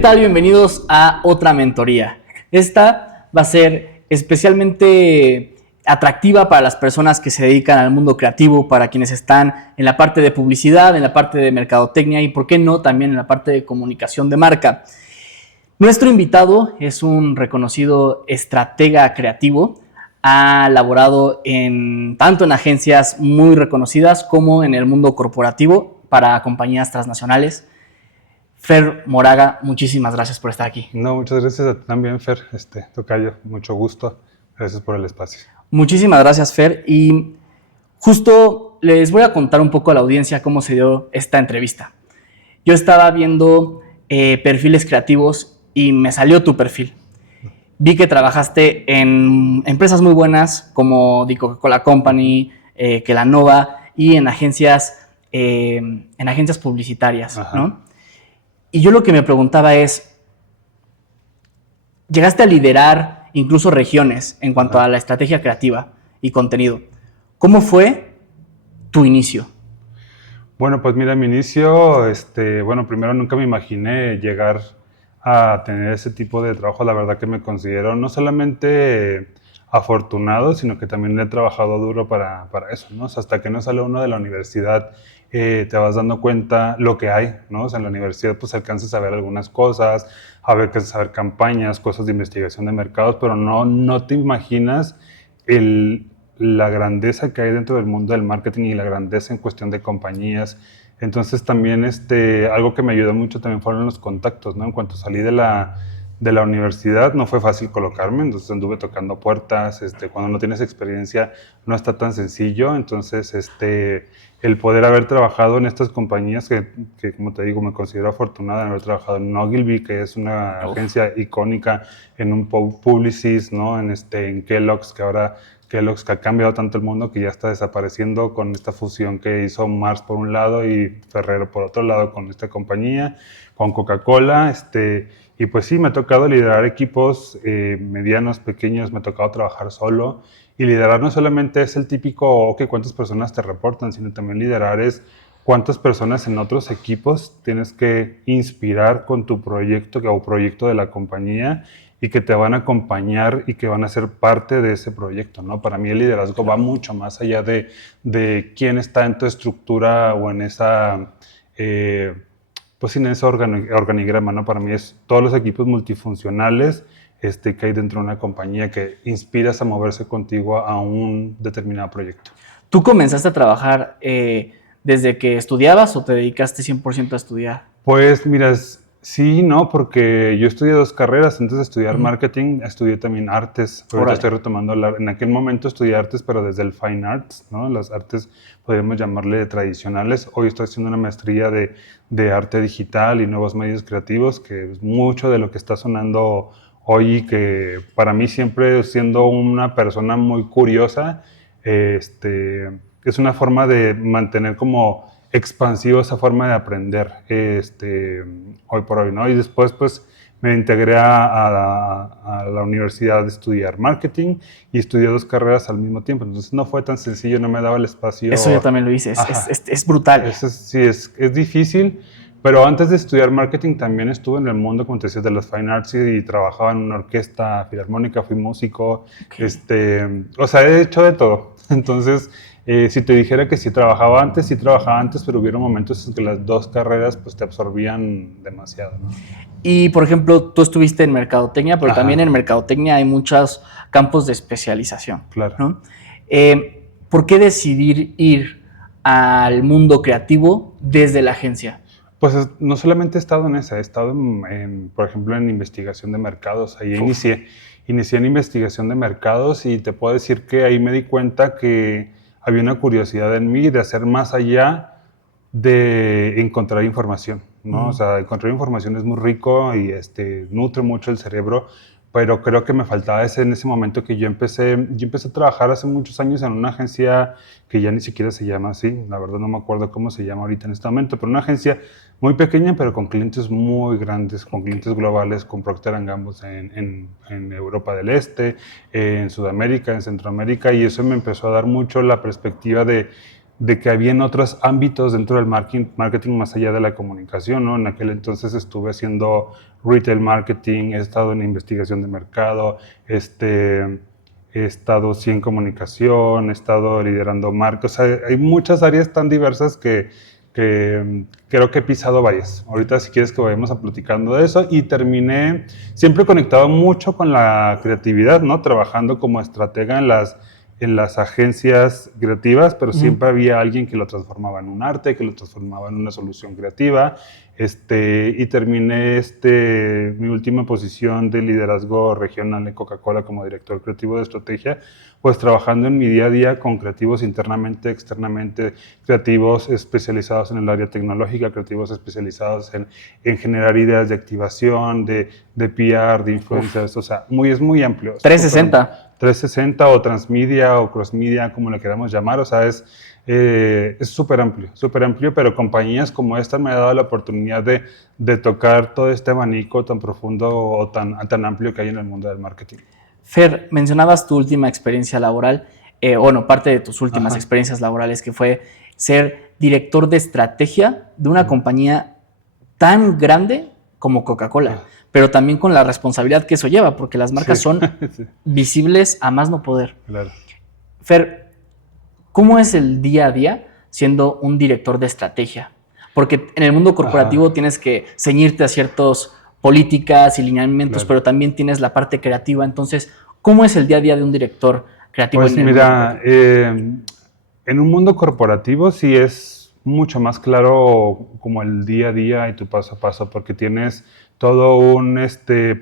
tal? Bienvenidos a otra mentoría. Esta va a ser especialmente atractiva para las personas que se dedican al mundo creativo, para quienes están en la parte de publicidad, en la parte de mercadotecnia y, por qué no, también en la parte de comunicación de marca. Nuestro invitado es un reconocido estratega creativo. Ha laborado tanto en agencias muy reconocidas como en el mundo corporativo para compañías transnacionales. Fer Moraga, muchísimas gracias por estar aquí. No, muchas gracias a ti también, Fer, tocayo, mucho gusto. Gracias por el espacio. Muchísimas gracias, Fer. Y justo les voy a contar un poco a la audiencia cómo se dio esta entrevista. Yo estaba viendo perfiles creativos y me salió tu perfil. Vi que trabajaste en empresas muy buenas como The Coca-Cola Company, Kellanova y en agencias publicitarias, ¿no? Y yo lo que me preguntaba es, llegaste a liderar incluso regiones en cuanto a la estrategia creativa y contenido. ¿Cómo fue tu inicio? Bueno, pues mira, mi inicio, primero nunca me imaginé llegar a tener ese tipo de trabajo. La verdad que me considero no solamente afortunado, sino que también he trabajado duro para eso, ¿no? O sea, hasta que no sale uno de la universidad, te vas dando cuenta lo que hay, ¿no? O sea, en la universidad pues alcanzas a ver algunas cosas, alcanzas a ver campañas, cosas de investigación de mercados, pero no te imaginas la grandeza que hay dentro del mundo del marketing y la grandeza en cuestión de compañías. Entonces también algo que me ayudó mucho también fueron los contactos, ¿no? En cuanto salí de la universidad no fue fácil colocarme, entonces anduve tocando puertas. Cuando no tienes experiencia no está tan sencillo. Entonces el poder haber trabajado en estas compañías que como te digo, me considero afortunado en haber trabajado en Ogilvy, que es una agencia icónica, en un Publicis, ¿no? En Kellogg's, que ahora Kellogg's, que ha cambiado tanto el mundo que ya está desapareciendo con esta fusión que hizo Mars por un lado y Ferrero por otro lado con esta compañía, con Coca-Cola. Y pues sí, me ha tocado liderar equipos medianos, pequeños, me ha tocado trabajar solo. Y liderar no solamente es el típico, ok, cuántas personas te reportan, sino también liderar es cuántas personas en otros equipos tienes que inspirar con tu proyecto o proyecto de la compañía y que te van a acompañar y que van a ser parte de ese proyecto, ¿no? Para mí el liderazgo va mucho más allá de quién está en tu estructura o en esa... pues en ese organigrama, ¿no? Para mí es todos los equipos multifuncionales que hay dentro de una compañía que inspiras a moverse contigo a un determinado proyecto. ¿Tú comenzaste a trabajar desde que estudiabas o te dedicaste 100% a estudiar? Pues mira, sí, no, porque yo estudié 2 carreras. Antes de estudiar marketing, estudié también artes. Ahorita estoy retomando, en aquel momento estudié artes, pero desde el fine arts, ¿no? Las artes, podríamos llamarle tradicionales. Hoy estoy haciendo una maestría de arte digital y nuevos medios creativos, que es mucho de lo que está sonando hoy, que para mí siempre siendo una persona muy curiosa, es una forma de mantener como expansivo esa forma de aprender hoy por hoy, ¿no? Y después pues me integré a la universidad de estudiar marketing y estudié 2 carreras al mismo tiempo. Entonces no fue tan sencillo, no me daba el espacio. Eso yo también lo hice, es brutal. Sí, es difícil. Pero antes de estudiar marketing también estuve en el mundo, como te decía, de las fine arts y trabajaba en una orquesta filarmónica, fui músico, o sea, he hecho de todo. Entonces, si te dijera que sí trabajaba antes, pero hubieron momentos en que las 2 carreras pues te absorbían demasiado, ¿no? Y, por ejemplo, tú estuviste en mercadotecnia, pero también en mercadotecnia hay muchos campos de especialización. Claro. ¿No? ¿Por qué decidir ir al mundo creativo desde la agencia? Pues no solamente he estado en esa, he estado, por ejemplo, en investigación de mercados. Ahí inicié en investigación de mercados y te puedo decir que ahí me di cuenta que había una curiosidad en mí de hacer más allá de encontrar información, ¿no? O sea, encontrar información es muy rico y nutre mucho el cerebro, pero creo que me faltaba en ese momento que yo empecé a trabajar hace muchos años en una agencia que ya ni siquiera se llama así, la verdad no me acuerdo cómo se llama ahorita en este momento, pero una agencia muy pequeña, pero con clientes muy grandes, con clientes globales, con Procter & Gamble en Europa del Este, en Sudamérica, en Centroamérica, y eso me empezó a dar mucho la perspectiva de de que habían otros ámbitos dentro del marketing más allá de la comunicación, ¿no? En aquel entonces estuve haciendo retail marketing, he estado en investigación de mercado, he estado sí en comunicación, he estado liderando marcas. O sea, hay muchas áreas tan diversas que creo que he pisado varias. Ahorita si quieres que vayamos a platicando de eso. Y terminé siempre conectado mucho con la creatividad, ¿no? Trabajando como estratega en las agencias creativas, pero siempre había alguien que lo transformaba en un arte, que lo transformaba en una solución creativa. Y terminé mi última posición de liderazgo regional en Coca-Cola como director creativo de estrategia, pues trabajando en mi día a día con creativos internamente, externamente, creativos especializados en el área tecnológica, creativos especializados en generar ideas de activación, de PR, de influencers, o sea, es muy amplio. 360. 360 o transmedia o crossmedia, como le queramos llamar, o sea, es súper amplio, pero compañías como esta me han dado la oportunidad de tocar todo este abanico tan profundo o tan amplio que hay en el mundo del marketing. Fer, mencionabas tu última experiencia laboral, parte de tus últimas experiencias laborales, que fue ser director de estrategia de una compañía tan grande como Coca-Cola, pero también con la responsabilidad que eso lleva, porque las marcas son visibles a más no poder. Claro. Fer, ¿cómo es el día a día siendo un director de estrategia? Porque en el mundo corporativo tienes que ceñirte a ciertas políticas y lineamientos, pero también tienes la parte creativa. Entonces, ¿cómo es el día a día de un director creativo? Pues mira, en un mundo corporativo sí es mucho más claro como el día a día y tu paso a paso, porque tienes todo un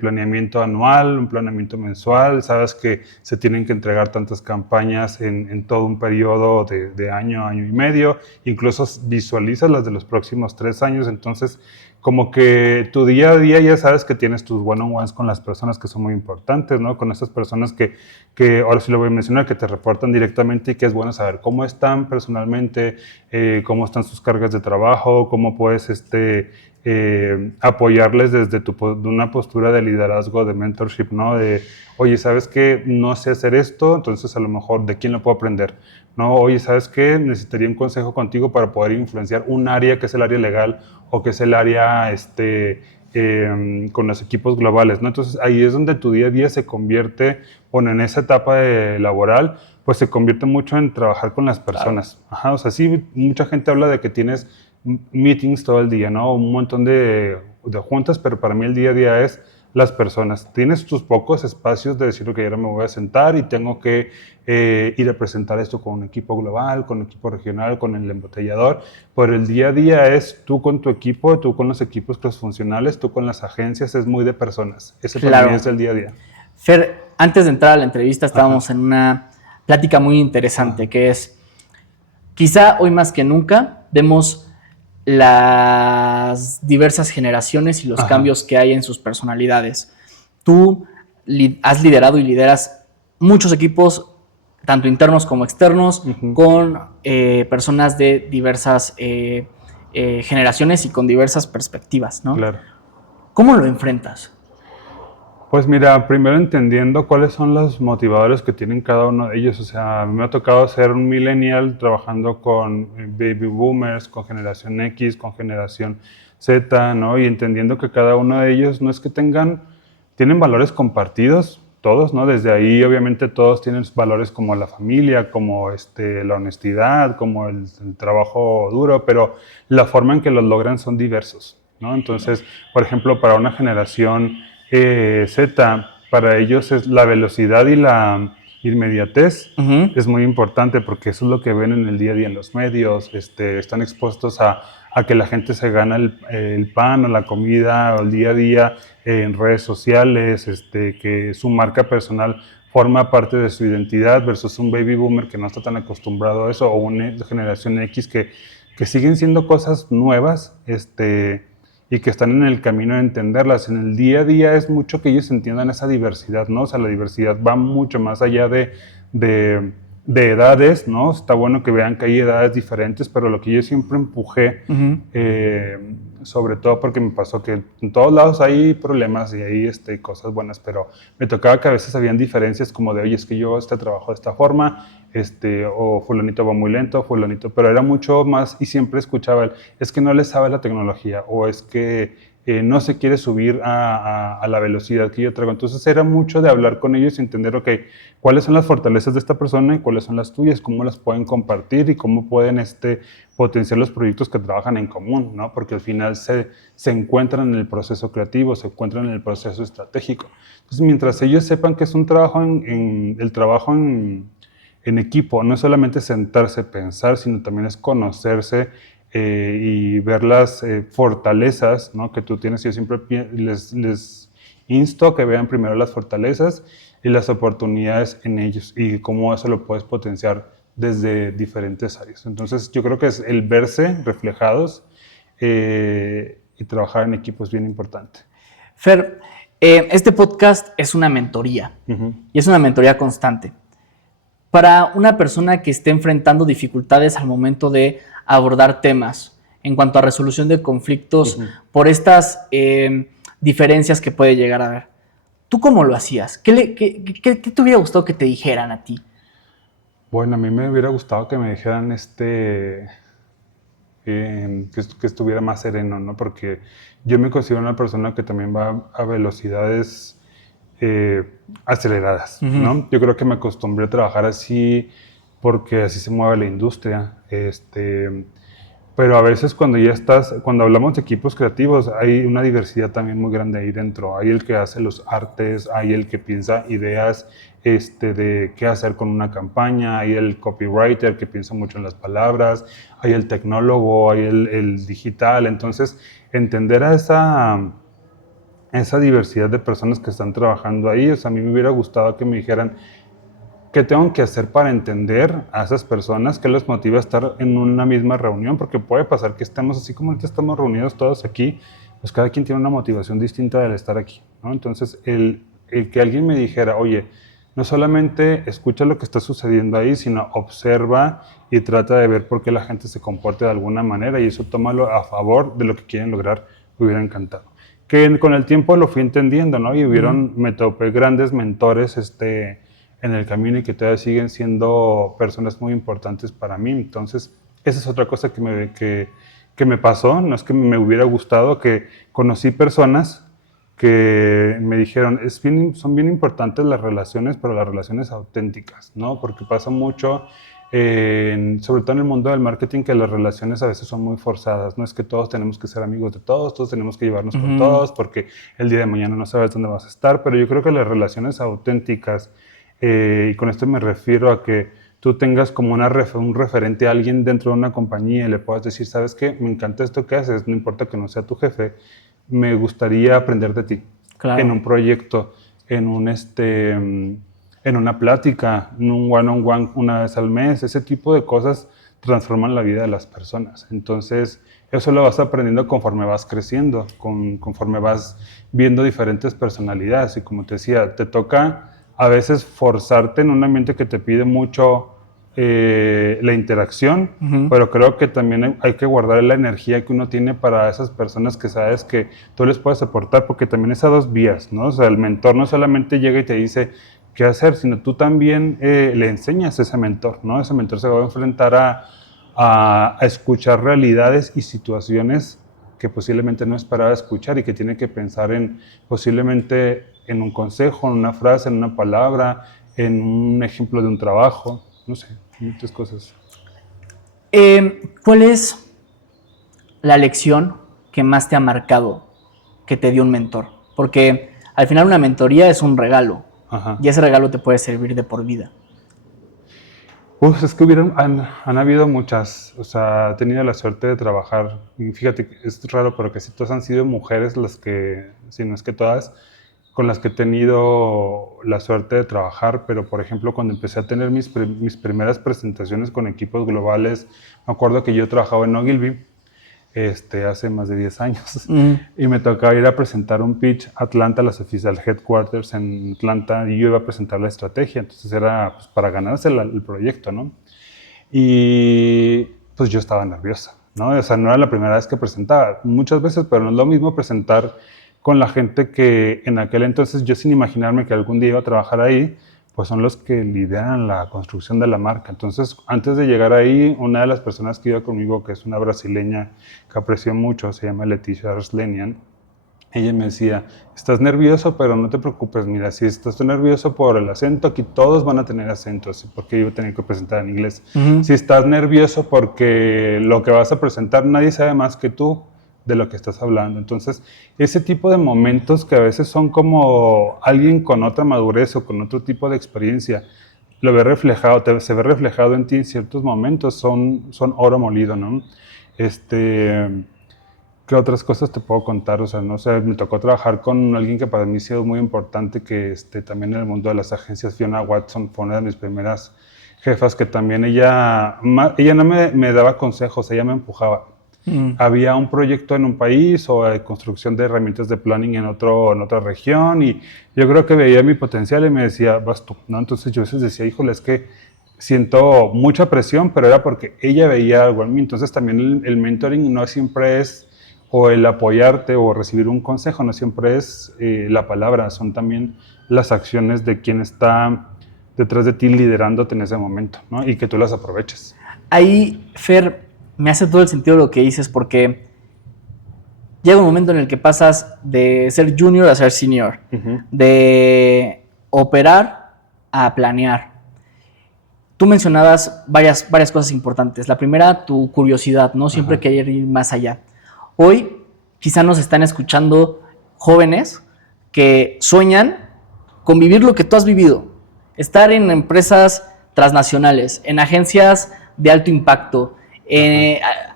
planeamiento anual, un planeamiento mensual, sabes que se tienen que entregar tantas campañas en todo un periodo de año y medio, incluso visualizas las de los próximos 3 años, entonces como que tu día a día ya sabes que tienes tus one-on-ones con las personas que son muy importantes, ¿no? Con estas personas que ahora sí lo voy a mencionar, que te reportan directamente y que es bueno saber cómo están personalmente, cómo están sus cargas de trabajo, cómo puedes apoyarles desde una postura de liderazgo, de mentorship, ¿no? De, oye, ¿sabes qué? No sé hacer esto, entonces a lo mejor, ¿de quién lo puedo aprender? ¿No? Oye, ¿sabes qué? Necesitaría un consejo contigo para poder influenciar un área que es el área legal o que es el área con los equipos globales, ¿no? Entonces ahí es donde tu día a día se convierte, bueno, en esa etapa laboral, pues se convierte mucho en trabajar con las personas. Claro. Ajá, o sea, sí, mucha gente habla de que tienes meetings todo el día, ¿no? Un montón de juntas, pero para mí el día a día es las personas. Tienes tus pocos espacios de decir, ok, ahora me voy a sentar y tengo que ir a presentar esto con un equipo global, con un equipo regional, con el embotellador, pero el día a día es tú con tu equipo, tú con los equipos crossfuncionales, tú con las agencias, es muy de personas. Ese para mí es el día a día. Fer, antes de entrar a la entrevista estábamos en una plática muy interesante, que es, quizá hoy más que nunca vemos las diversas generaciones y los cambios que hay en sus personalidades. Tú has liderado y lideras muchos equipos, tanto internos como externos, con personas de diversas generaciones y con diversas perspectivas, ¿no? Claro. ¿Cómo lo enfrentas? Pues mira, primero entendiendo cuáles son los motivadores que tienen cada uno de ellos. O sea, a mí me ha tocado ser un millennial trabajando con baby boomers, con generación X, con generación Z, ¿no? Y entendiendo que cada uno de ellos no es que tienen valores compartidos, todos, ¿no? Desde ahí, obviamente, todos tienen valores como la familia, como la honestidad, como el trabajo duro, pero la forma en que los logran son diversos, ¿no? Entonces, por ejemplo, para una generación Z, para ellos es la velocidad y la inmediatez es muy importante porque eso es lo que ven en el día a día en los medios, están expuestos a que la gente se gana el pan o la comida o el día a día en redes sociales, que su marca personal forma parte de su identidad versus un baby boomer que no está tan acostumbrado a eso o una generación X que siguen siendo cosas nuevas, y que están en el camino de entenderlas. En el día a día es mucho que ellos entiendan esa diversidad, ¿no? O sea, la diversidad va mucho más allá de de edades, ¿no? Está bueno que vean que hay edades diferentes, pero lo que yo siempre empujé, sobre todo porque me pasó que en todos lados hay problemas y hay cosas buenas, pero me tocaba que a veces habían diferencias como de, oye, es que yo trabajo de esta forma, o fulanito va muy lento, fulanito, pero era mucho más y siempre escuchaba el, es que no le sabe la tecnología o es que no se quiere subir a la velocidad que yo traigo. Entonces era mucho de hablar con ellos y entender, ok, cuáles son las fortalezas de esta persona y cuáles son las tuyas, cómo las pueden compartir y cómo pueden potenciar los proyectos que trabajan en común, ¿no? Porque al final se encuentran en el proceso creativo, se encuentran en el proceso estratégico. Entonces, mientras ellos sepan que es un trabajo el trabajo en equipo, no es solamente sentarse, pensar, sino también es conocerse y ver las fortalezas, ¿no? Que tú tienes. Yo siempre les insto a que vean primero las fortalezas y las oportunidades en ellos y cómo eso lo puedes potenciar desde diferentes áreas. Entonces yo creo que es el verse reflejados y trabajar en equipo es bien importante. Fer, este podcast es una mentoría y es una mentoría constante. Para una persona que esté enfrentando dificultades al momento de abordar temas en cuanto a resolución de conflictos por estas diferencias que puede llegar a haber, ¿tú cómo lo hacías? ¿Qué te hubiera gustado que te dijeran a ti? Bueno, a mí me hubiera gustado que me dijeran que estuviera más sereno, ¿no? Porque yo me considero una persona que también va a velocidades aceleradas, ¿no? Yo creo que me acostumbré a trabajar así porque así se mueve la industria. Pero a veces cuando hablamos de equipos creativos, hay una diversidad también muy grande ahí dentro. Hay el que hace los artes, hay el que piensa ideas de qué hacer con una campaña, hay el copywriter que piensa mucho en las palabras, hay el tecnólogo, hay el digital. Entonces, entender a esa diversidad de personas que están trabajando ahí, o sea, a mí me hubiera gustado que me dijeran, ¿qué tengo que hacer para entender a esas personas? ¿Qué les motiva a estar en una misma reunión? Porque puede pasar que estemos, así como ahorita estamos reunidos todos aquí, pues cada quien tiene una motivación distinta del estar aquí, ¿no? Entonces, el que alguien me dijera, oye, no solamente escucha lo que está sucediendo ahí, sino observa y trata de ver por qué la gente se comporta de alguna manera y eso tómalo a favor de lo que quieren lograr, me hubiera encantado. Que con el tiempo lo fui entendiendo, ¿no? Y me topé grandes mentores, en el camino y que todavía siguen siendo personas muy importantes para mí. Entonces, esa es otra cosa que me pasó, no es que me hubiera gustado, que conocí personas que me dijeron, son bien importantes las relaciones, pero las relaciones auténticas, ¿no? Porque pasa mucho, sobre todo en el mundo del marketing, que las relaciones a veces son muy forzadas, no es que todos tenemos que ser amigos de todos, todos tenemos que llevarnos con todos, porque el día de mañana no sabes dónde vas a estar, pero yo creo que las relaciones auténticas, y con esto me refiero a que tú tengas como un referente a alguien dentro de una compañía y le puedas decir, ¿sabes qué? Me encanta esto que haces, no importa que no sea tu jefe, me gustaría aprender de ti. Claro. En un proyecto, en una plática, en un one-on-one una vez al mes, ese tipo de cosas transforman la vida de las personas. Entonces, eso lo vas aprendiendo conforme vas creciendo, conforme vas viendo diferentes personalidades y como te decía, te toca a veces forzarte en un ambiente que te pide mucho la interacción, pero creo que también hay que guardar la energía que uno tiene para esas personas que sabes que tú les puedes aportar, porque también es a dos vías, ¿no? O sea, el mentor no solamente llega y te dice qué hacer, sino tú también le enseñas a ese mentor, ¿no? Ese mentor se va a enfrentar a escuchar realidades y situaciones que posiblemente no esperaba escuchar y que tiene que pensar posiblemente en un consejo, en una frase, en una palabra, en un ejemplo de un trabajo, no sé, muchas cosas. ¿Cuál es la lección que más te ha marcado que te dio un mentor? Porque al final una mentoría es un regalo. Ajá. Y ese regalo te puede servir de por vida. Es que han habido muchas, o sea, he tenido la suerte de trabajar, y fíjate, es raro, pero que si todas han sido mujeres las que, si no es que todas, con las que he tenido la suerte de trabajar, pero por ejemplo cuando empecé a tener mis primeras presentaciones con equipos globales, me acuerdo que yo trabajaba en Ogilvy hace más de 10 años. Y me tocaba ir a presentar un pitch a Atlanta, las oficinas headquarters en Atlanta, y yo iba a presentar la estrategia. Entonces era pues, para ganarse el proyecto, ¿no? Y pues yo estaba nerviosa, ¿no? O sea, no era la primera vez que presentaba, muchas veces, pero no es lo mismo presentar con la gente que en aquel entonces yo sin imaginarme que algún día iba a trabajar ahí, pues son los que lideran la construcción de la marca. Entonces, antes de llegar ahí, una de las personas que iba conmigo, que es una brasileña que aprecio mucho, se llama Leticia Arslenian, ella me decía, estás nervioso, pero no te preocupes, mira, si estás nervioso por el acento, aquí todos van a tener acentos, porque yo tenía que presentar en inglés. Si estás nervioso porque lo que vas a presentar, nadie sabe más que tú de lo que estás hablando. Entonces, ese tipo de momentos que a veces son como alguien con otra madurez o con otro tipo de experiencia, lo ve reflejado, se ve reflejado en ti en ciertos momentos, son oro molido, ¿no? ¿Qué otras cosas te puedo contar? O sea, no sé, me tocó trabajar con alguien que para mí ha sido muy importante, que también en el mundo de las agencias, Fiona Watson, fue una de mis primeras jefas, que también ella no me daba consejos, ella me empujaba. Había un proyecto en un país o de construcción de herramientas de planning en otra región y yo creo que veía mi potencial y me decía, vas tú, ¿no? Entonces yo a veces decía, híjole, es que siento mucha presión, pero era porque ella veía algo en mí. Entonces también el mentoring no siempre es o el apoyarte o recibir un consejo, no siempre es la palabra, son también las acciones de quien está detrás de ti liderándote en ese momento, ¿no? Y que tú las aproveches. Ahí, Fer, me hace todo el sentido lo que dices, porque llega un momento en el que pasas de ser junior a ser senior, de operar a planear. Tú mencionabas varias cosas importantes. La primera, tu curiosidad, ¿no? Siempre querer ir más allá. Hoy quizá nos están escuchando jóvenes que sueñan con vivir lo que tú has vivido. Estar en empresas transnacionales, en agencias de alto impacto,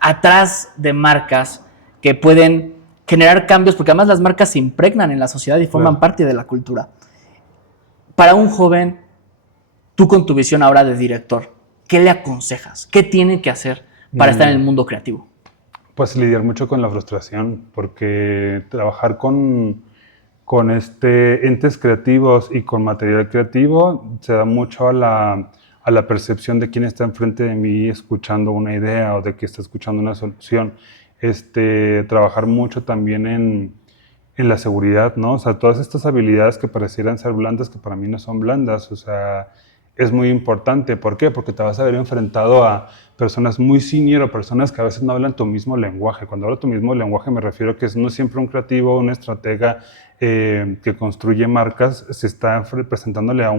atrás de marcas que pueden generar cambios, porque además las marcas se impregnan en la sociedad y forman parte de la cultura. Para un joven, tú con tu visión ahora de director, ¿qué le aconsejas? ¿Qué tiene que hacer para estar en el mundo creativo? Pues lidiar mucho con la frustración, porque trabajar con entes creativos y con material creativo se da mucho a la percepción de quién está enfrente de mí escuchando una idea o de que está escuchando una solución. Trabajar mucho también en la seguridad, ¿no? O sea, todas estas habilidades que parecieran ser blandas, que para mí no son blandas, o sea, es muy importante. ¿Por qué? Porque te vas a ver enfrentado a personas muy senior o personas que a veces no hablan tu mismo lenguaje. Cuando hablo tu mismo lenguaje me refiero a que no siempre un creativo, un estratega que construye marcas se está presentándole a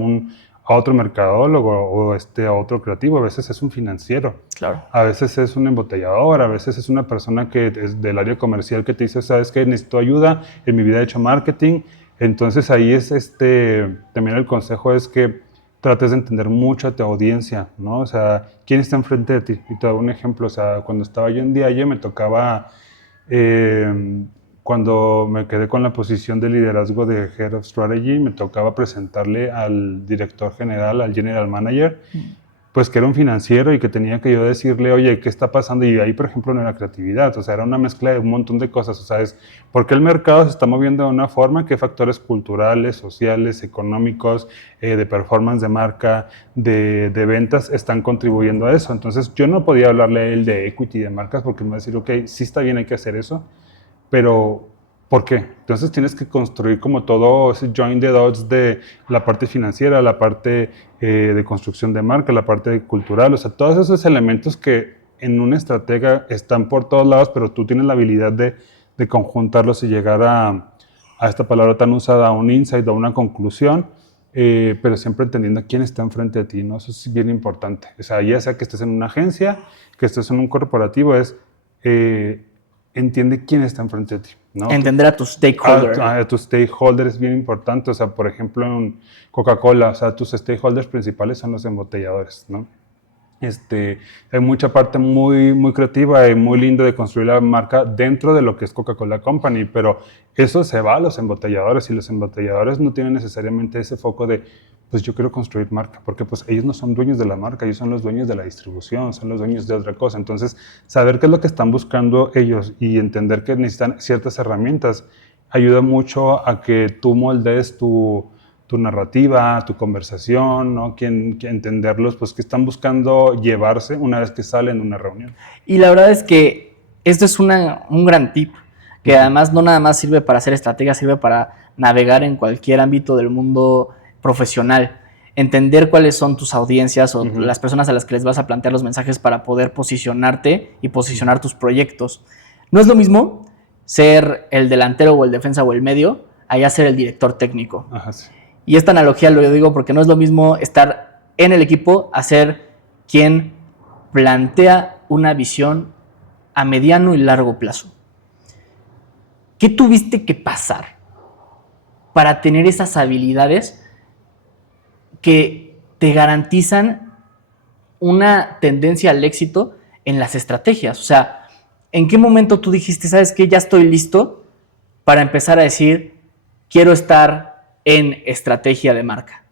otro mercadólogo o a otro creativo. A veces es un financiero, claro. A veces es un embotellador, a veces es una persona que es del área comercial que te dice, ¿sabes qué? Necesito ayuda, en mi vida he hecho marketing. Entonces ahí es también el consejo es que trates de entender mucho a tu audiencia, ¿no? O sea, ¿quién está enfrente de ti? Y te doy un ejemplo, o sea, cuando estaba yo en Diageo me tocaba, cuando me quedé con la posición de liderazgo de Head of Strategy, me tocaba presentarle al director general, al general manager, pues que era un financiero y que tenía que yo decirle, oye, ¿qué está pasando? Y ahí, por ejemplo, no era creatividad, o sea, era una mezcla de un montón de cosas, o sea, es por qué el mercado se está moviendo de una forma, qué factores culturales, sociales, económicos, de performance de marca, de ventas están contribuyendo a eso. Entonces, yo no podía hablarle a él de equity de marcas porque me iba a decir, ok, sí está bien, hay que hacer eso, pero ¿por qué? Entonces tienes que construir como todo ese join the dots de la parte financiera, la parte de construcción de marca, la parte cultural, o sea, todos esos elementos que en una estratega están por todos lados, pero tú tienes la habilidad de conjuntarlos y llegar a esta palabra tan usada, a un insight, a una conclusión, pero siempre entendiendo quién está enfrente de ti, ¿no? Eso es bien importante. O sea, ya sea que estés en una agencia, que estés en un corporativo, entiende quién está enfrente de ti, ¿no? Entender a tus stakeholders. A tus stakeholders es bien importante. O sea, por ejemplo, en Coca-Cola, o sea, tus stakeholders principales son los embotelladores, ¿no? Hay mucha parte muy, muy creativa y muy linda de construir la marca dentro de lo que es Coca-Cola Company, pero eso se va a los embotelladores y los embotelladores no tienen necesariamente ese foco de, pues yo quiero construir marca, porque pues ellos no son dueños de la marca, ellos son los dueños de la distribución, son los dueños de otra cosa. Entonces, saber qué es lo que están buscando ellos y entender que necesitan ciertas herramientas ayuda mucho a que tú moldees tu narrativa, tu conversación, ¿no? Entenderlos, pues que están buscando llevarse una vez que salen de una reunión. Y la verdad es que esto es un gran tip, que además no nada más sirve para hacer estrategias, sirve para navegar en cualquier ámbito del mundo profesional. Entender cuáles son tus audiencias o las personas a las que les vas a plantear los mensajes para poder posicionarte y posicionar tus proyectos. No es lo mismo ser el delantero o el defensa o el medio, allá ser el director técnico. Ajá, sí. Y esta analogía lo digo porque no es lo mismo estar en el equipo a ser quien plantea una visión a mediano y largo plazo. ¿Qué tuviste que pasar para tener esas habilidades que te garantizan una tendencia al éxito en las estrategias? O sea, ¿en qué momento tú dijiste, sabes qué, ya estoy listo para empezar a decir, quiero estar en estrategia de marca?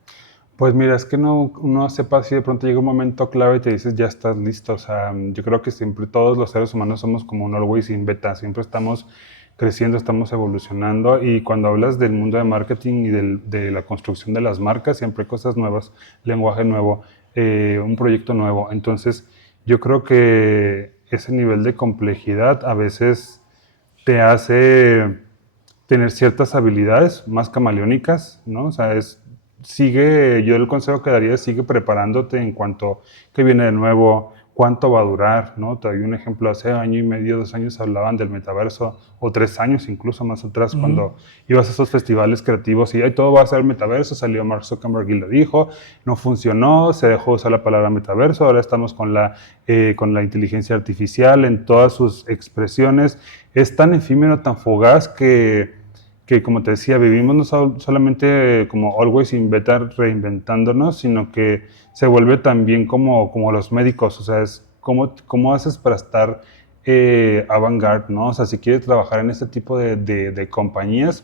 Pues mira, es que no sepa si de pronto llega un momento clave y te dices, ya estás listo. O sea, yo creo que siempre todos los seres humanos somos como un always in beta, siempre estamos creciendo, estamos evolucionando, y cuando hablas del mundo de marketing y de la construcción de las marcas, siempre hay cosas nuevas, lenguaje nuevo, un proyecto nuevo. Entonces, yo creo que ese nivel de complejidad a veces te hace tener ciertas habilidades más camaleónicas, ¿no? O sea, yo el consejo que daría es sigue preparándote en cuanto a qué viene de nuevo, cuánto va a durar, ¿no? Te doy un ejemplo, hace año y medio, 2 años hablaban del metaverso, o 3 años incluso más atrás, cuando ibas a esos festivales creativos y todo va a ser metaverso, salió Mark Zuckerberg y lo dijo, no funcionó, se dejó usar la palabra metaverso, ahora estamos con la inteligencia artificial en todas sus expresiones. Es tan efímero, tan fugaz que como te decía, vivimos no solamente como always in beta reinventándonos, sino que se vuelve también como los médicos. O sea, es cómo haces para estar avant-garde, ¿no? O sea, si quieres trabajar en este tipo de compañías,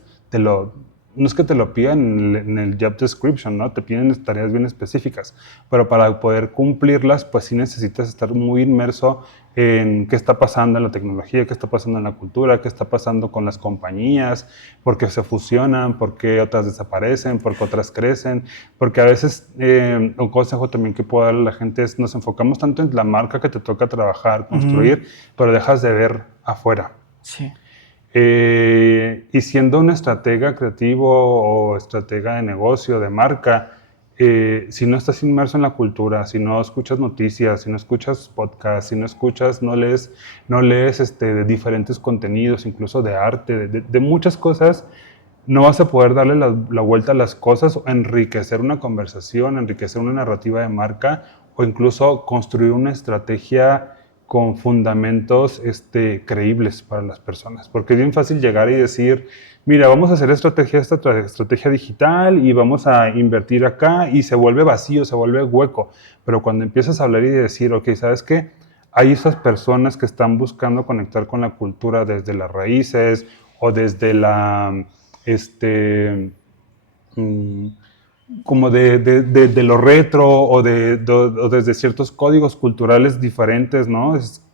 no es que te lo pidan en el job description, ¿no? Te piden tareas bien específicas, pero para poder cumplirlas, pues sí necesitas estar muy inmerso en qué está pasando en la tecnología, qué está pasando en la cultura, qué está pasando con las compañías, por qué se fusionan, por qué otras desaparecen, por qué otras crecen, porque a veces un consejo también que puedo darle a la gente es nos enfocamos tanto en la marca que te toca trabajar, construir, pero dejas de ver afuera. Sí. Y siendo un estratega creativo o estratega de negocio, de marca, si no estás inmerso en la cultura, si no escuchas noticias, si no escuchas podcasts, si no lees de diferentes contenidos, incluso de arte, de muchas cosas, no vas a poder darle la vuelta a las cosas, o enriquecer una conversación, enriquecer una narrativa de marca, o incluso construir una estrategia con fundamentos creíbles para las personas. Porque es bien fácil llegar y decir, mira, vamos a hacer esta estrategia digital y vamos a invertir acá, y se vuelve vacío, se vuelve hueco. Pero cuando empiezas a hablar y decir, ok, ¿sabes qué? Hay esas personas que están buscando conectar con la cultura desde las raíces o desde como de lo retro o desde ciertos códigos culturales diferentes, ¿no? Es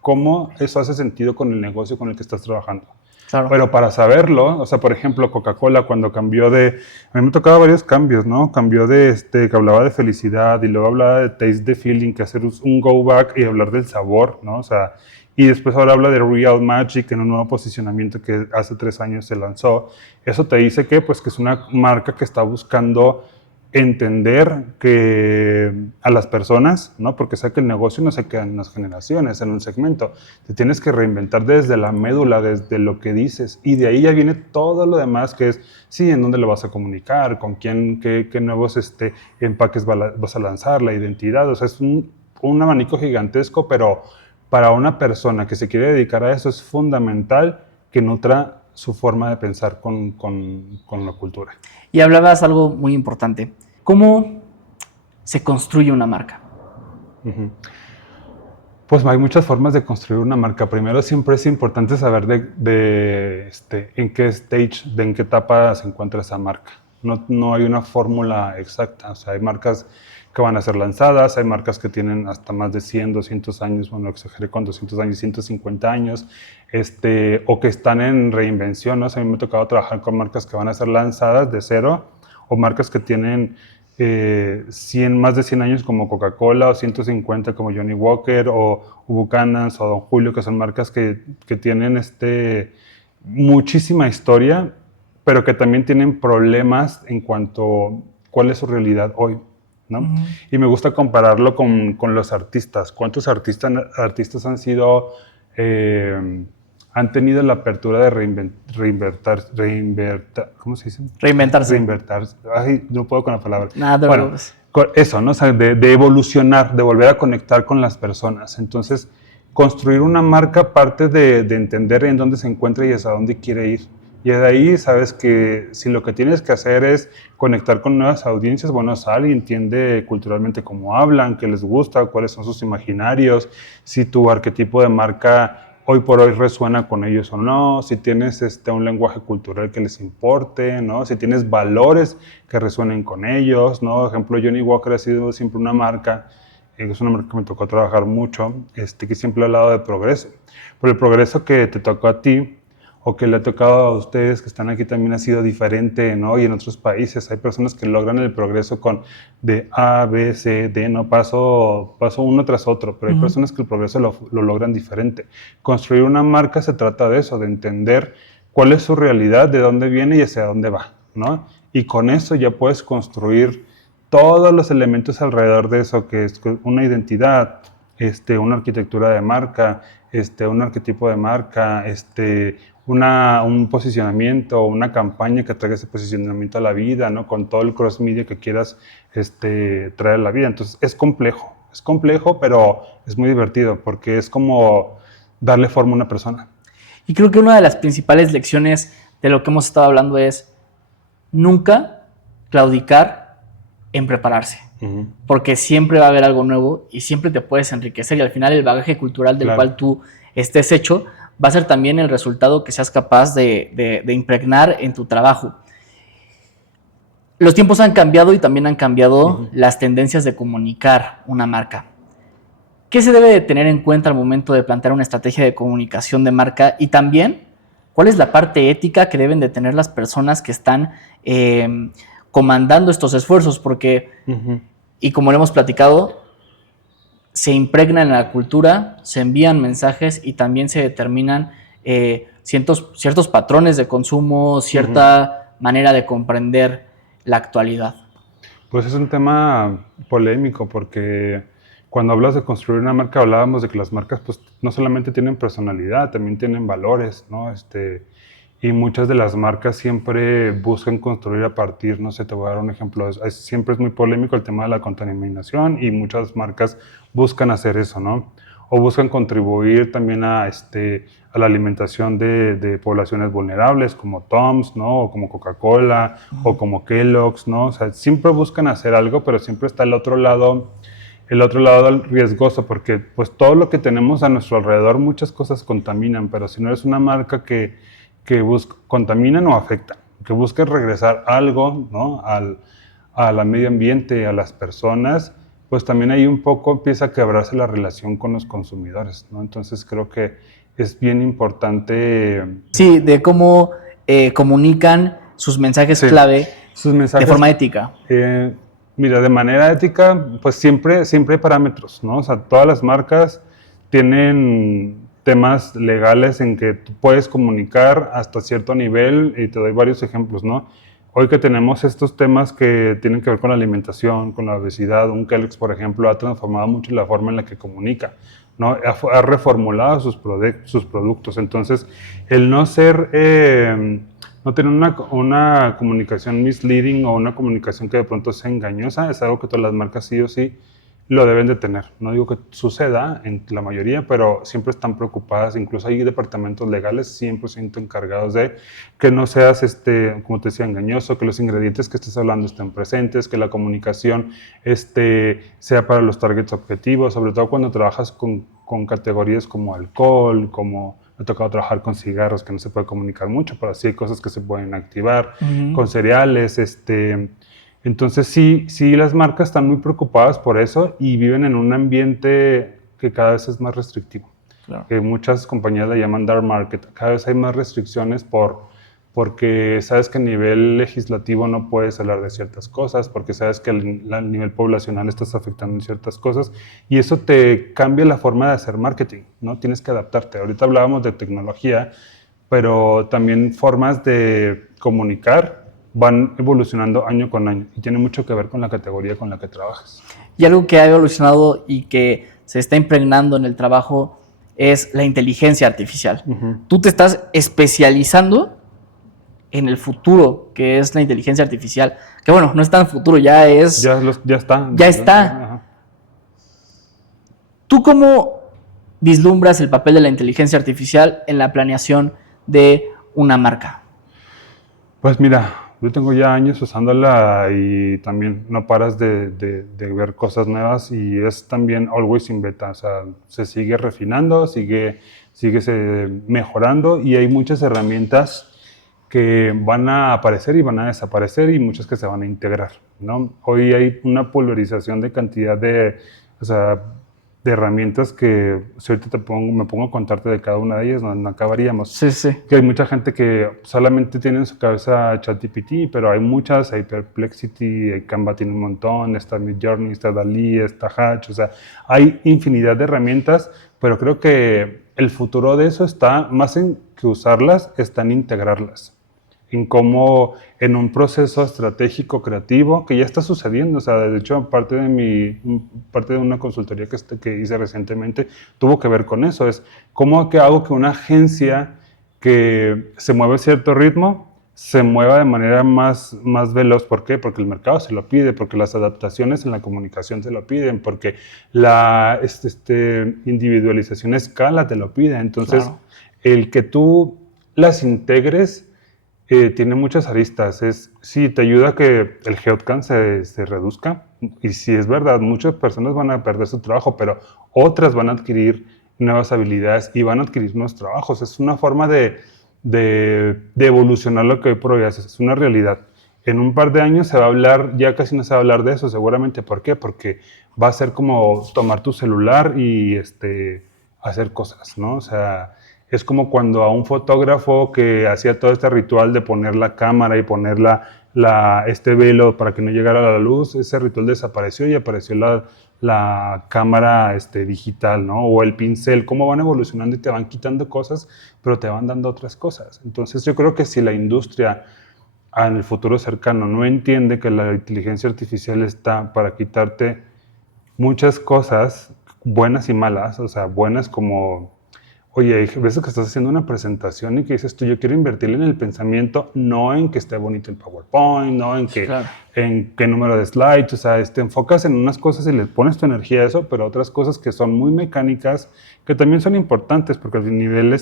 cómo eso hace sentido con el negocio con el que estás trabajando. Claro. Pero para saberlo, o sea, por ejemplo, Coca-Cola cuando cambió a mí me tocaba varios cambios, ¿no? Cambió que hablaba de felicidad y luego hablaba de taste the feeling, que hacer un go back y hablar del sabor, ¿no? O sea, y después ahora habla de Real Magic en un nuevo posicionamiento que hace 3 años se lanzó. Eso te dice que es una marca que está buscando entender a las personas, ¿no? Porque sé que el negocio no se queda en las generaciones, en un segmento. Te tienes que reinventar desde la médula, desde lo que dices, y de ahí ya viene todo lo demás, que es, sí, en dónde lo vas a comunicar, con quién, qué nuevos empaques vas a lanzar, la identidad. O sea, es un abanico gigantesco, pero para una persona que se quiere dedicar a eso es fundamental que nutra su forma de pensar con la cultura. Y hablabas algo muy importante. ¿Cómo se construye una marca? Pues hay muchas formas de construir una marca. Primero, siempre es importante saber en qué stage, en qué etapa se encuentra esa marca. No hay una fórmula exacta. O sea, hay marcas que van a ser lanzadas, hay marcas que tienen hasta más de 100, 200 años, bueno, exageré con 200 años, 150 años, o que están en reinvención, ¿no? O sea, a mí me ha tocado trabajar con marcas que van a ser lanzadas de cero, o marcas que tienen 100, más de 100 años como Coca-Cola, o 150 como Johnny Walker, o Buchanan's, o Don Julio, que son marcas que tienen muchísima historia, pero que también tienen problemas en cuanto a cuál es su realidad hoy, ¿no? Y me gusta compararlo con los artistas. ¿Cuántos artistas han sido, han tenido la apertura de reinventar, ¿cómo se dice? Reinventarse. Reinventarse. Ay, no puedo con la palabra. Nada, bueno, eso, ¿no? O sea, de evolucionar, de volver a conectar con las personas. Entonces, construir una marca parte de entender en dónde se encuentra y hacia dónde quiere ir. Y de ahí sabes que si lo que tienes que hacer es conectar con nuevas audiencias, bueno, sal y entiende culturalmente cómo hablan, qué les gusta, cuáles son sus imaginarios, si tu arquetipo de marca hoy por hoy resuena con ellos o no, si tienes un lenguaje cultural que les importe, ¿no? Si tienes valores que resuenen con ellos, ¿no? Por ejemplo, Johnny Walker ha sido siempre una marca, es una marca que me tocó trabajar mucho, que siempre ha hablado de progreso. Pero el progreso que te tocó a ti, o que le ha tocado a ustedes que están aquí también ha sido diferente, ¿no? Y en otros países hay personas que logran el progreso con de A, B, C, D, ¿no? Paso uno tras otro, pero hay personas que el progreso lo logran diferente. Construir una marca se trata de eso, de entender cuál es su realidad, de dónde viene y hacia dónde va, ¿no? Y con eso ya puedes construir todos los elementos alrededor de eso, que es una identidad, una arquitectura de marca, un arquetipo de marca, un posicionamiento, una campaña que traiga ese posicionamiento a la vida, ¿no? Con todo el cross media que quieras traer a la vida. Entonces es complejo, pero es muy divertido porque es como darle forma a una persona. Y creo que una de las principales lecciones de lo que hemos estado hablando es nunca claudicar en prepararse. Porque siempre va a haber algo nuevo y siempre te puedes enriquecer, y al final el bagaje cultural del cual tú estés hecho va a ser también el resultado que seas capaz de impregnar en tu trabajo. Los tiempos han cambiado y también han cambiado las tendencias de comunicar una marca. ¿Qué se debe de tener en cuenta al momento de plantear una estrategia de comunicación de marca? Y también, ¿cuál es la parte ética que deben de tener las personas que están comandando estos esfuerzos? Porque, y como lo hemos platicado, se impregna en la cultura, se envían mensajes y también se determinan ciertos patrones de consumo, cierta manera de comprender la actualidad. Pues es un tema polémico porque cuando hablas de construir una marca, hablábamos de que las marcas pues no solamente tienen personalidad, también tienen valores, ¿no? Y muchas de las marcas siempre buscan construir a partir, no sé, te voy a dar un ejemplo, siempre es muy polémico el tema de la contaminación y muchas marcas buscan hacer eso, ¿no? O buscan contribuir también a la alimentación de poblaciones vulnerables como Tom's, ¿no? O como Coca-Cola, o como Kellogg's, ¿no? O sea, siempre buscan hacer algo, pero siempre está el otro lado riesgoso, porque pues todo lo que tenemos a nuestro alrededor, muchas cosas contaminan, pero si no eres una marca que contaminan o afectan, que busquen regresar algo, ¿no? al medio ambiente, a las personas, pues también ahí un poco empieza a quebrarse la relación con los consumidores, ¿no? Entonces creo que es bien importante. Sí, de cómo comunican sus mensajes clave de forma ética. Mira, de manera ética, pues siempre hay parámetros, ¿no? O sea, todas las marcas tienen temas legales en que tú puedes comunicar hasta cierto nivel, y te doy varios ejemplos, ¿no? Hoy que tenemos estos temas que tienen que ver con la alimentación, con la obesidad, un Kellogg's, por ejemplo, ha transformado mucho la forma en la que comunica, ¿no? Ha reformulado sus productos. Entonces, el no tener una comunicación misleading o una comunicación que de pronto sea engañosa es algo que todas las marcas sí o sí lo deben de tener. No digo que suceda en la mayoría, pero siempre están preocupadas. Incluso hay departamentos legales 100% encargados de que no seas, como te decía, engañoso, que los ingredientes que estés hablando estén presentes, que la comunicación sea para los targets objetivos, sobre todo cuando trabajas con categorías como alcohol, como Me ha tocado trabajar con cigarros que no se puede comunicar mucho, pero sí hay cosas que se pueden activar, Ujú. con cereales, entonces sí, sí las marcas están muy preocupadas por eso y viven en un ambiente que cada vez es más restrictivo. Claro. Que muchas compañías le llaman dark market. Cada vez hay más restricciones porque sabes que a nivel legislativo no puedes hablar de ciertas cosas, porque sabes que al nivel poblacional estás afectando en ciertas cosas y eso te cambia la forma de hacer marketing, ¿no? Tienes que adaptarte. Ahorita hablábamos de tecnología, pero también formas de comunicar van evolucionando año con año y tiene mucho que ver con la categoría con la que trabajas. Y algo que ha evolucionado y que se está impregnando en el trabajo es la inteligencia artificial. Tú te estás especializando en el futuro, que es la inteligencia artificial. Que bueno, no es tan futuro, ya está. Ya está. Ajá. ¿Tú cómo vislumbras el papel de la inteligencia artificial en la planeación de una marca? Pues mira, yo tengo ya años usándola y también no paras de ver cosas nuevas y es también always in beta, o sea, se sigue refinando, sigue mejorando y hay muchas herramientas que van a aparecer y van a desaparecer y muchas que se van a integrar, ¿no? Hoy hay una pulverización de cantidad o sea, de herramientas que si ahorita me pongo a contarte de cada una de ellas, no acabaríamos. Sí, sí. Que hay mucha gente que solamente tiene en su cabeza ChatGPT, pero hay muchas, hay Perplexity, Canva tiene un montón, está Midjourney, está Dalí, está Hatch, o sea, hay infinidad de herramientas, pero creo que el futuro de eso está más en que usarlas, está en integrarlas, en cómo en un proceso estratégico creativo que ya está sucediendo, o sea, de hecho parte de una consultoría que hice recientemente tuvo que ver con eso, es cómo que hago que una agencia que se mueve a cierto ritmo se mueva de manera más veloz. ¿Por qué? Porque el mercado se lo pide, porque las adaptaciones en la comunicación se lo piden, porque la individualización a escala te lo pide. Entonces, Claro. el que tú las integres tiene muchas aristas. Sí, te ayuda a que el headcount se reduzca. Y sí, es verdad, muchas personas van a perder su trabajo, pero otras van a adquirir nuevas habilidades y van a adquirir nuevos trabajos. Es una forma de evolucionar lo que hoy por hoy haces. Es una realidad. En un par de años se va a hablar, ya casi no se va a hablar de eso, seguramente. ¿Por qué? Porque va a ser como tomar tu celular y hacer cosas, ¿no? O sea, es como cuando a un fotógrafo que hacía todo este ritual de poner la cámara y poner este velo para que no llegara la luz, ese ritual desapareció y apareció la cámara digital, ¿no? O el pincel, cómo van evolucionando y te van quitando cosas, pero te van dando otras cosas. Entonces yo creo que si la industria en el futuro cercano no entiende que la inteligencia artificial está para quitarte muchas cosas, buenas y malas, o sea, buenas como, oye, hay veces que estás haciendo una presentación y que dices tú, yo quiero invertirle en el pensamiento, no en que esté bonito el PowerPoint, no en Sí, claro. en qué número de slides, o sea, te enfocas en unas cosas y le pones tu energía a eso, pero otras cosas que son muy mecánicas, que también son importantes, porque al nivel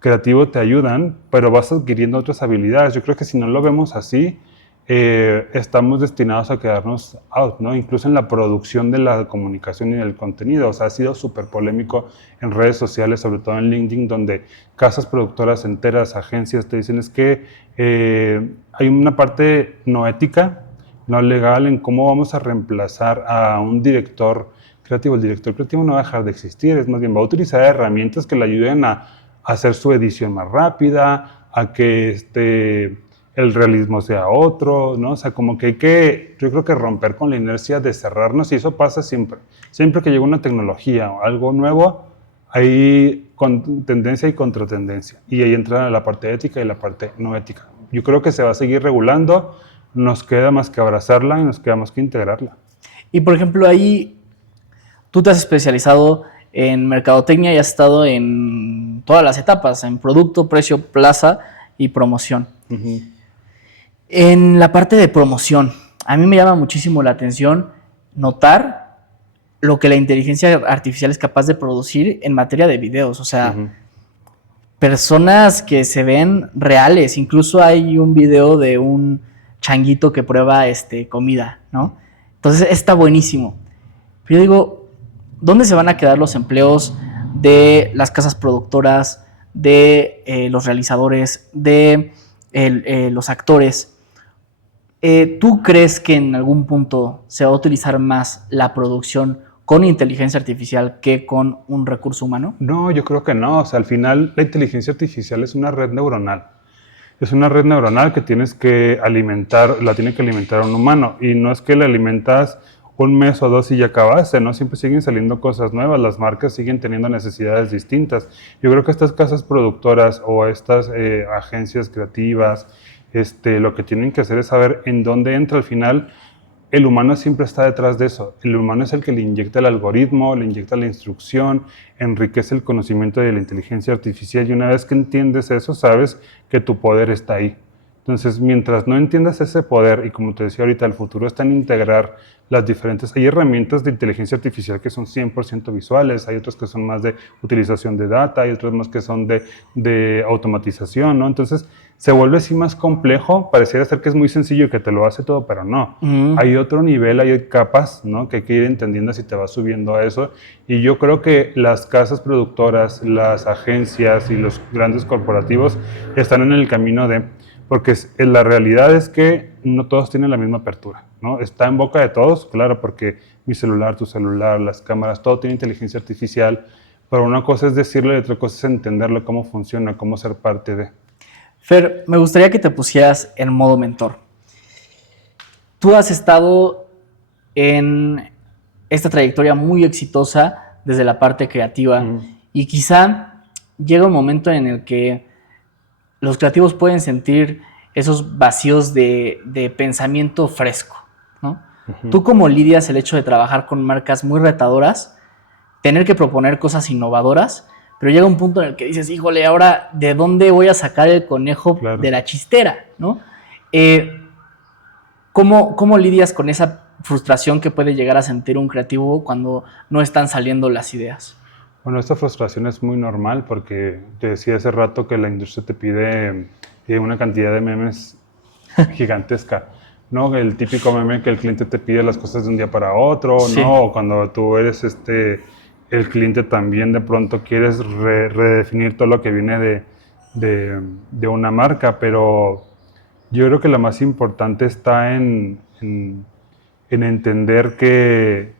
creativo te ayudan, pero vas adquiriendo otras habilidades. Yo creo que si no lo vemos así, estamos destinados a quedarnos out, ¿no? Incluso en la producción de la comunicación y del contenido. O sea, ha sido súper polémico en redes sociales, sobre todo en LinkedIn, donde casas productoras enteras, agencias, te dicen es que hay una parte no ética, no legal, en cómo vamos a reemplazar a un director creativo. El director creativo no va a dejar de existir, es más bien va a utilizar herramientas que le ayuden a hacer su edición más rápida, a que el realismo sea otro, ¿no? O sea, como que hay que, yo creo que romper con la inercia de cerrarnos, y eso pasa siempre. Siempre que llega una tecnología o algo nuevo, hay tendencia y contratendencia. Y ahí entra la parte ética y la parte no ética. Yo creo que se va a seguir regulando, nos queda más que abrazarla y nos queda más que integrarla. Y por ejemplo, ahí tú te has especializado en mercadotecnia y has estado en todas las etapas, en producto, precio, plaza y promoción. Uh-huh. En la parte de promoción, a mí me llama muchísimo la atención notar lo que la inteligencia artificial es capaz de producir en materia de videos. O sea, Uh-huh. personas que se ven reales. Incluso hay un video de un changuito que prueba comida, ¿no? Entonces está buenísimo. Pero yo digo, ¿dónde se van a quedar los empleos de las casas productoras, de los realizadores, de los actores. ¿Tú crees que en algún punto se va a utilizar más la producción con inteligencia artificial que con un recurso humano? No, yo creo que no. O sea, al final la inteligencia artificial es una red neuronal. Es una red neuronal que tienes que alimentar, la tiene que alimentar un humano. Y no es que la alimentas un mes o dos y ya acabaste, ¿no? Siempre siguen saliendo cosas nuevas, las marcas siguen teniendo necesidades distintas. Yo creo que estas casas productoras o estas agencias creativas, lo que tienen que hacer es saber en dónde entra al final. El humano siempre está detrás de eso. El humano es el que le inyecta el algoritmo, le inyecta la instrucción, enriquece el conocimiento de la inteligencia artificial y una vez que entiendes eso, sabes que tu poder está ahí. Entonces, mientras no entiendas ese poder, y como te decía ahorita, el futuro está en integrar las diferentes... Hay herramientas de inteligencia artificial que son 100% visuales, hay otras que son más de utilización de data, hay otras más que son de automatización, ¿no? Entonces, se vuelve así más complejo, pareciera ser que es muy sencillo y que te lo hace todo, pero no. Hay otro nivel, hay capas, ¿no? Que hay que ir entendiendo si te vas subiendo a eso. Y yo creo que las casas productoras, las agencias y los grandes corporativos están en el camino de... Porque la realidad es que no todos tienen la misma apertura, ¿no? Está en boca de todos, claro, porque mi celular, tu celular, las cámaras, todo tiene inteligencia artificial, pero una cosa es decirlo y otra cosa es entenderlo, cómo funciona, cómo ser parte de... Fer, me gustaría que te pusieras en modo mentor. Tú has estado en esta trayectoria muy exitosa desde la parte creativa y quizá llega un momento en el que los creativos pueden sentir esos vacíos de pensamiento fresco, ¿no? ¿Tú cómo lidias el hecho de trabajar con marcas muy retadoras, tener que proponer cosas innovadoras, pero llega un punto en el que dices, híjole, ahora, ¿de dónde voy a sacar el conejo de la chistera, ¿no? ¿Cómo lidias con esa frustración que puede llegar a sentir un creativo cuando no están saliendo las ideas? Bueno, esta frustración es muy normal porque te decía hace rato que la industria te pide una cantidad de memes gigantesca, ¿no? El típico meme que el cliente te pide las cosas de un día para otro, Sí. ¿no? O cuando tú eres el cliente también de pronto quieres redefinir todo lo que viene de una marca, pero yo creo que lo más importante está en entender que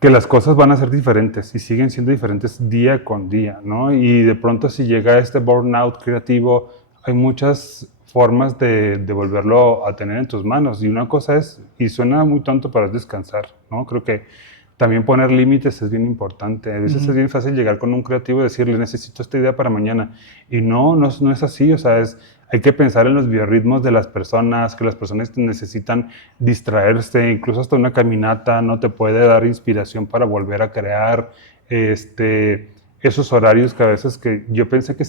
las cosas van a ser diferentes y siguen siendo diferentes día con día, ¿no? Y de pronto si llega este burnout creativo, hay muchas formas de volverlo a tener en tus manos. Y una cosa es, y suena muy tonto, pero es descansar, ¿no? Creo que también poner límites es bien importante. A veces es bien fácil llegar con un creativo y decirle, necesito esta idea para mañana. Y no es así, o sea, hay que pensar en los biorritmos de las personas, que las personas necesitan distraerse, incluso hasta una caminata no te puede dar inspiración para volver a crear esos horarios que a veces que yo pensé que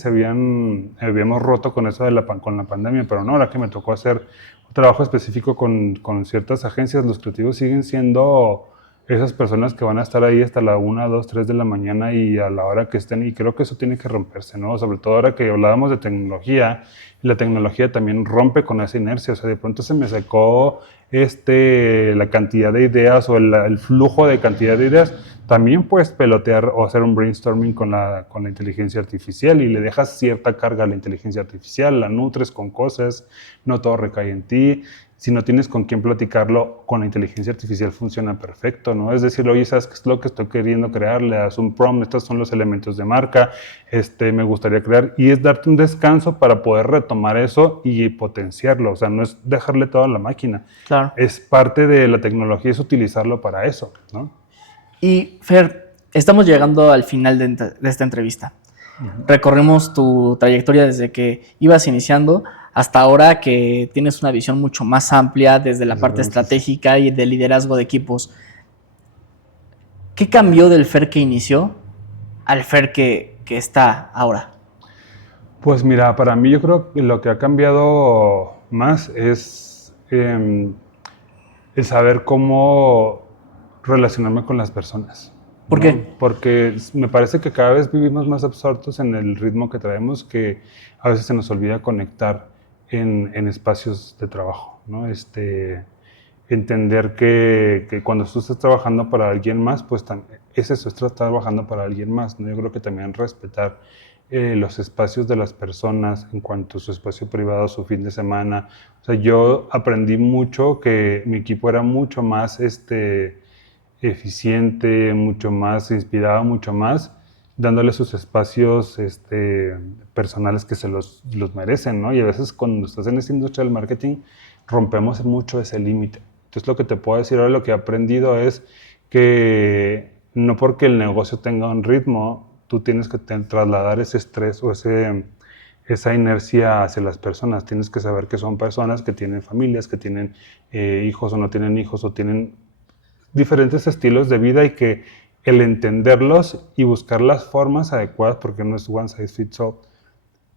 habíamos roto con eso con la pandemia, pero no, ahora que me tocó hacer un trabajo específico con ciertas agencias, los creativos siguen siendo esas personas que van a estar ahí hasta la 1, 2, 3 de la mañana y a la hora que estén, y creo que eso tiene que romperse, ¿no? Sobre todo ahora que hablábamos de tecnología, y la tecnología también rompe con esa inercia, o sea, de pronto se me secó la cantidad de ideas o el flujo de cantidad de ideas. También puedes pelotear o hacer un brainstorming con la inteligencia artificial y le dejas cierta carga a la inteligencia artificial, la nutres con cosas, no todo recae en ti. Si no tienes con quién platicarlo, con la inteligencia artificial funciona perfecto, ¿no? Es decir, oye, ¿sabes qué es lo que estoy queriendo crear? Le das un prompt, estos son los elementos de marca, me gustaría crear, y es darte un descanso para poder retomar eso y potenciarlo, o sea, no es dejarle todo a la máquina. Claro. Es parte de la tecnología, es utilizarlo para eso, ¿no? Y Fer, estamos llegando al final de esta entrevista. Recorrimos tu trayectoria desde que ibas iniciando hasta ahora que tienes una visión mucho más amplia desde la parte estratégica y de liderazgo de equipos. ¿Qué cambió del Fer que inició al Fer que está ahora? Pues mira, para mí yo creo que lo que ha cambiado más es el saber cómo relacionarme con las personas. ¿Por qué? Porque me parece que cada vez vivimos más absortos en el ritmo que traemos, que a veces se nos olvida conectar en espacios de trabajo, ¿no? entender que cuando tú estás trabajando para alguien más, pues es eso, estás trabajando para alguien más, ¿no? Yo creo que también respetar los espacios de las personas en cuanto a su espacio privado, su fin de semana. O sea, yo aprendí mucho que mi equipo era mucho más eficiente, mucho más, se inspiraba mucho más, dándole sus espacios personales que los merecen, ¿no? Y a veces cuando estás en esta industria del marketing, rompemos mucho ese límite. Entonces lo que te puedo decir ahora, lo que he aprendido es que no porque el negocio tenga un ritmo, tú tienes que trasladar ese estrés o esa inercia hacia las personas. Tienes que saber que son personas que tienen familias, que tienen hijos o no tienen hijos o tienen diferentes estilos de vida y que el entenderlos y buscar las formas adecuadas, porque no es one size fits all,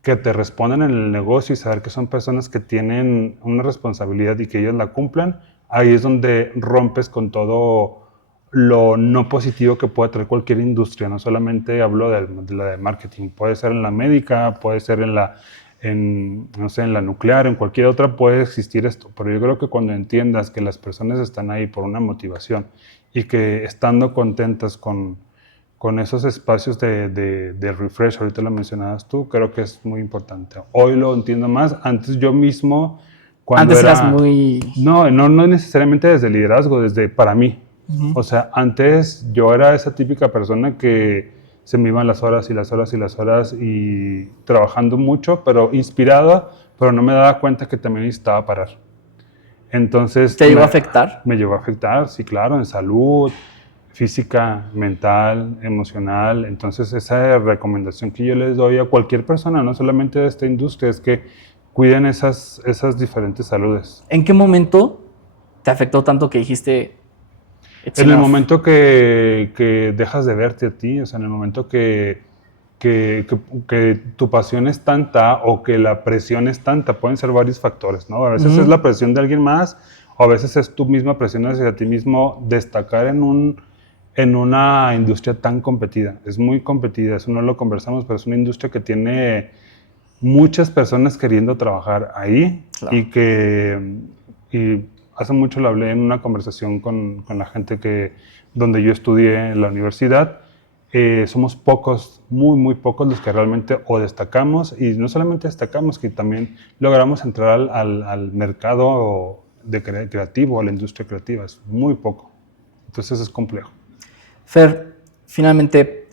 que te respondan en el negocio y saber que son personas que tienen una responsabilidad y que ellos la cumplan, ahí es donde rompes con todo lo no positivo que puede traer cualquier industria. No solamente hablo de la de marketing, puede ser en la médica, puede ser no sé, en la nuclear, en cualquier otra puede existir esto. Pero yo creo que cuando entiendas que las personas están ahí por una motivación y que estando contentas con esos espacios de refresh, ahorita lo mencionabas tú, creo que es muy importante. Hoy lo entiendo más. Antes yo mismo, cuando Antes eras muy... No necesariamente desde liderazgo, desde para mí. O sea, antes yo era esa típica persona que se me iban las horas y las horas y las horas y trabajando mucho, pero inspirada, pero no me daba cuenta que también necesitaba parar. Entonces... ¿Te llegó a afectar? Me llegó a afectar, sí, claro, en salud, física, mental, emocional. Entonces esa recomendación que yo les doy a cualquier persona, no solamente de esta industria, es que cuiden esas diferentes saludes. ¿En qué momento te afectó tanto que dijiste... En el momento que dejas de verte a ti, o sea, en el momento que tu pasión es tanta o que la presión es tanta, pueden ser varios factores, ¿no? A veces es la presión de alguien más, o a veces es tu misma presión hacia ti mismo, destacar en una industria tan competida. Es muy competida, eso no lo conversamos, pero es una industria que tiene muchas personas queriendo trabajar ahí. Claro. Y hace mucho lo hablé en una conversación con la gente donde yo estudié en la universidad. Somos pocos, muy, muy pocos los que realmente o destacamos, y no solamente destacamos, que también logramos entrar al mercado creativo, a la industria creativa. Es muy poco. Entonces es complejo. Fer, finalmente,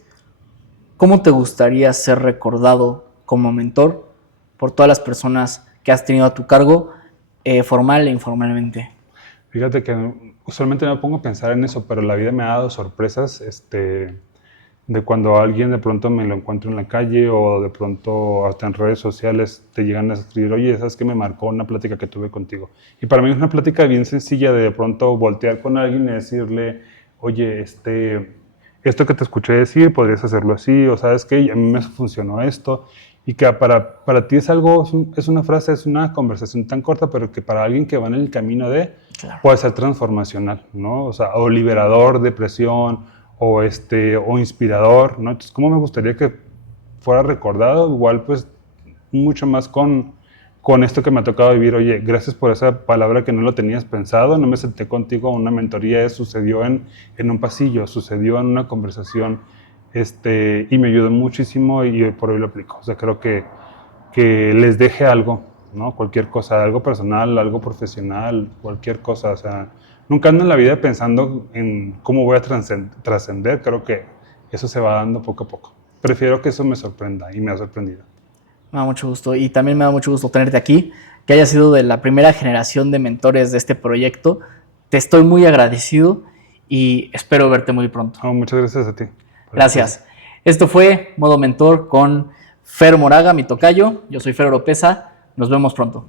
¿cómo te gustaría ser recordado como mentor por todas las personas que has tenido a tu cargo, formal e informalmente? Fíjate que usualmente no me pongo a pensar en eso, pero la vida me ha dado sorpresas, de cuando alguien de pronto me lo encuentro en la calle o de pronto hasta en redes sociales te llegan a escribir, oye, ¿sabes qué me marcó una plática que tuve contigo? Y para mí es una plática bien sencilla de pronto voltear con alguien y decirle, oye, esto que te escuché decir, podrías hacerlo así, o ¿sabes qué? A mí me funcionó esto. Y que para ti es algo, es una frase, es una conversación tan corta, pero que para alguien que va en el camino claro, puede ser transformacional, ¿no? O sea, o liberador de presión, o inspirador, ¿no? Entonces, ¿cómo me gustaría que fuera recordado? Igual, pues, mucho más con esto que me ha tocado vivir. Oye, gracias por esa palabra que no lo tenías pensado, no me senté contigo a una mentoría, sucedió en un pasillo, sucedió en una conversación, y me ayudó muchísimo y hoy por hoy lo aplico. O sea, creo que les deje algo, ¿no? Cualquier cosa, algo personal, algo profesional, cualquier cosa. O sea, nunca ando en la vida pensando en cómo voy a trascender. Creo que eso se va dando poco a poco. Prefiero que eso me sorprenda y me ha sorprendido. Me da mucho gusto y también me da mucho gusto tenerte aquí, que hayas sido de la primera generación de mentores de este proyecto. Te estoy muy agradecido y espero verte muy pronto. Oh, muchas gracias a ti. Gracias. Esto fue Modo Mentor con Fer Moraga, mi tocayo. Yo soy Fer Oropesa. Nos vemos pronto.